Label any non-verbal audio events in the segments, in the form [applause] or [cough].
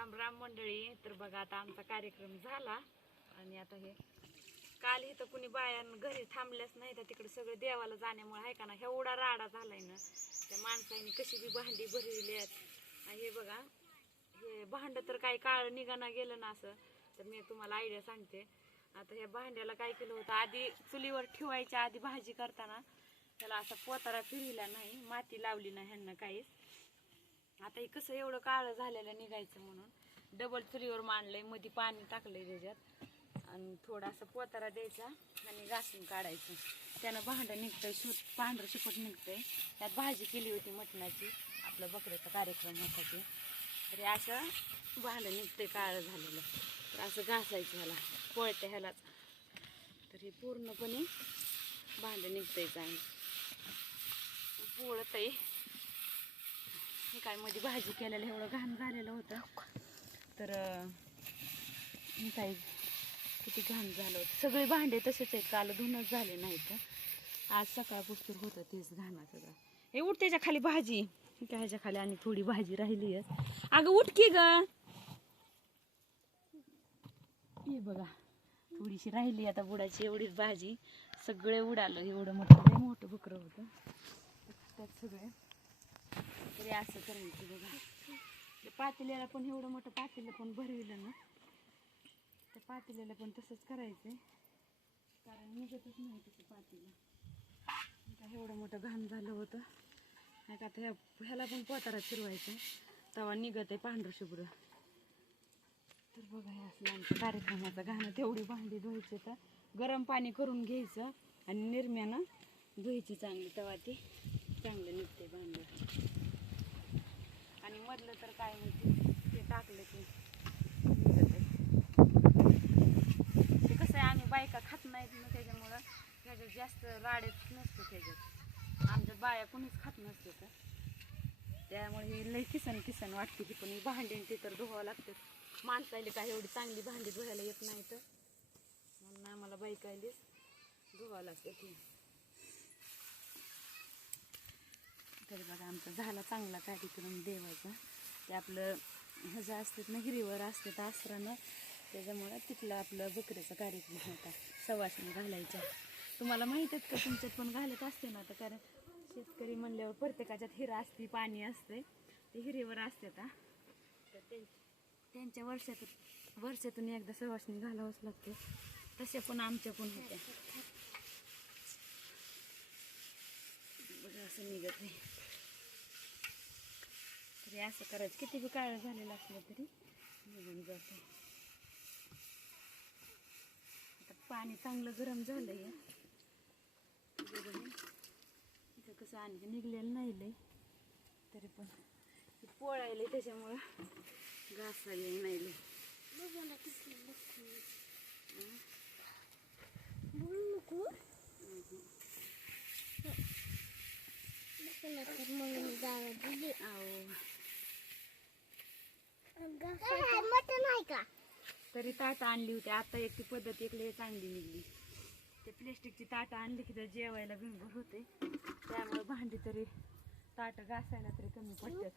राम राम मंडळी. तर बघा आता आमचा कार्यक्रम झाला. आणि आता हे काल इथं कुणी बाया घरी थांबल्याच नाही तर तिकडे सगळं देवाला जाण्यामुळे आहे का ना एवढा राडा झालाय ना. त्या माणसाने कशी बी भांडी भरविली आहेत. आणि हे बघा हे भांडं तर काही काळ निघाना गेलं ना असं. तर मी तुम्हाला आयडिया सांगते. आता ह्या भांड्याला काय केलं होतं आधी चुलीवर ठेवायच्या आधी भाजी करताना त्याला असा पोतारा फिरविला नाही माती लावली नाही ह्यांना काहीच. आता हे कसं एवढं काळं झालेलं निघायचं म्हणून. डबल चुरीवर मांडलंयमध्ये पाणी टाकलंय त्याच्यात. आणि थोडासा पोतारा द्यायचा आणि घासून काढायचं. त्यानं भांडं निघतंय शुत पांढरं शुपट निघतंय. त्यात भाजी केली होती मटणाची आपल्या बकऱ्याचा कार्यक्रम होता ते. तरी असं भांडं निघतंय काळं झालेलं. तर असं घासायचं ह्याला पोळत्या ह्यालाच. तर हे पूर्णपणे भांडं निघतंय चांगलं. पोळत आहे मी काय मध्ये भाजी केलेलं एवढं घाण झालेलं होतं. तर मी काय किती घाण झालं होतं. सगळे भांडे तसेच आहेत काल धुणंच झाले नाहीत आज सकाळपासून होतं तेच घाणाचं हे उठ त्याच्याखाली भाजी. काय ह्याच्या खाली आणि थोडी भाजी राहिली आहे. अगं उठ की ग. हे बघा थोडीशी राहिली आता बुडाची एवढीच भाजी. सगळे उडालं एवढं मोठं मोठं बकरं होतं. त्यात सगळे तरी असं करायचं बघा. ते पातेल्याला पण एवढं मोठं पातेलं पण भरविलं ना. त्या पातेल्याला पण तसंच करायचंय. कारण निघतच नाही तसं पातेलं. आता एवढं मोठं घाण झालं होतं. नाही का आता ह्या ह्याला पण पोतारात फिरवायचं तेव्हा निघत आहे पांढरं शुभ्र. तर बघा हे असलं आमच्या कार्यक्रमाचा घाणं तेवढी भांडी धुवायची तर गरम पाणी करून घ्यायचं आणि निरम्यानं धुवायची चांगली. तेव्हा ती चांगलं निघते भांडं. आणि मधलं तर काय म्हणते ते. टाकलं की. ते कसं आहे आम्ही बायका खात नाहीत ना त्याच्यामुळं. त्याच्यात जास्त राडेच नसतो त्याच्यात. आमच्या बाया कोणीच खात नसतो तर. त्यामुळे ही लई किसन किसन वाटते की पण ही भांडी ते तर धुवावं लागतं. माणसायला काय एवढी चांगली भांडी धुवायला येत नाही तर. म्हणून आम्हाला बायकायलीच धुवावं लागतं ती तरी बघा आमचा झाला चांगला कार्यक्रम देवाचा. ते आपलं ह्याचं असतात ना हिरीवर असतात आसरानं त्याच्यामुळं तिथलं आपलं बकऱ्याचा कार्यक्रम होता सवासणी घालायच्या. तुम्हाला माहीत आहेत का तुमच्यात पण घालत असते ना आता कारण शेतकरी म्हणल्यावर प्रत्येकाच्यात हिरा असते पाणी असते. ते हिरीवर असतात हा तर ते त्यांच्या वर्षातून वर्षातून एकदा सवासणी घालावंच लागते. तसे पण आमच्या पण होत्या. बघा असं निघत नाही तरी असं करायचं. किती बी काळ झालेलं असलं तरी निघून जाते. आता पाणी चांगलं गरम झालंय. इथं कसं आणखी निघलेलं नाही लय. तरी पण पोळायले त्याच्यामुळं. घासायला नाही लय. अहो मटन आहे का? तरी ताटं आणली होती. आता एक ती पद्धत एक लय चांगली निघली. ते प्लॅस्टिकची ताटं आणली की तर जेवायला गंभीर होते त्यामुळे भांडी तरी ताटं घासायला तरी कमी पडतात.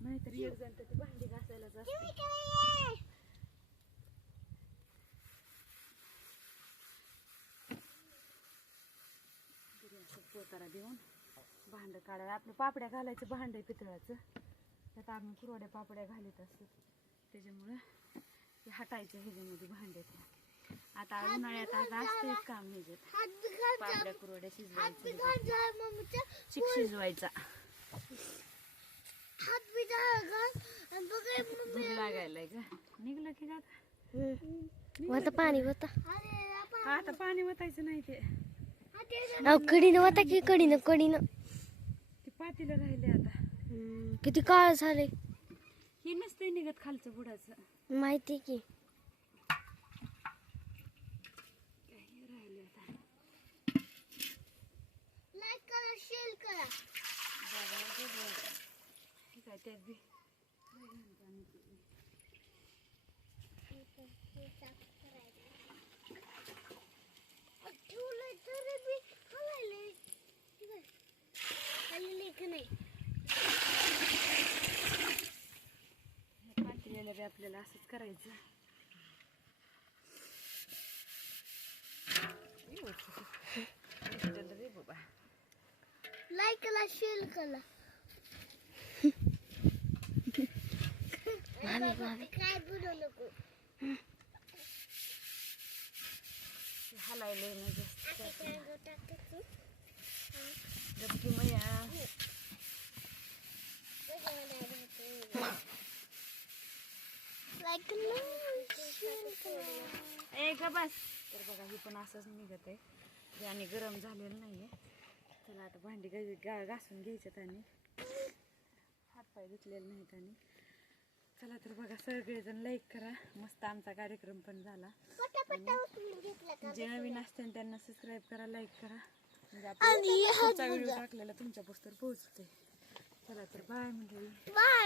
नाहीतर एक जण तर ती भांडी घासायलाच असते. तरी असं पोतारा देऊन भांड काढायला. आपलं पापड्या घालायचं भांड पितळाचं. त्यात आम्ही कुरवड्या पापड्या घालीत असतो त्याच्यामुळं ते हटायचं ह्याच्यामध्ये भांड्यात आता उन्हाळ्यात आता असतेच काम ह्याच्यात. पापड्या कुरवड्या हात शिजवायचं बिघाड जा मम्मीचा चिक शिजवायचा. हात बिघाड घाल आणि बघ भूक लागायला का निघलं की का पाणी होता आता पाणी वतायचं नाही ते. अहो कडीनं होता की कडीनं कडीनं? ते पातीला राहिले आता हम्म, किती काळ झाले? हे नसतंय निघत खालचं बुडाचं माहिती की. राहिले आता लाईक करा. शेअर करा त्यात बी ठेवलंय तरी बी हलायलंय हल्ली की नाही पातेली बी आपल्याला असंच करायचं. बाबा. लाईक करा शेअर करा. [laughs] काय बोलू नको. हलायला गपकी मया लाईक शेअर करा ए का बस? तर बघा ही पण असंच निघत आहे. आणि गरम झालेलं नाहीये. चला आता भांडी गा- गा- घासून घ्यायच्यात आणि हातपाय धुतलेले नाहीत आणि चला तर बघा सगळेजण लाईक करा. मस्त आमचा कार्यक्रम पण झाला. जे नवीन असते त्यांना सबस्क्राईब करा लाईक करा. म्हणजे पुढचा व्हिडिओ टाकलेला तुमच्या पोस्टर पोहोचते चला तर बाय म्हणजे बाय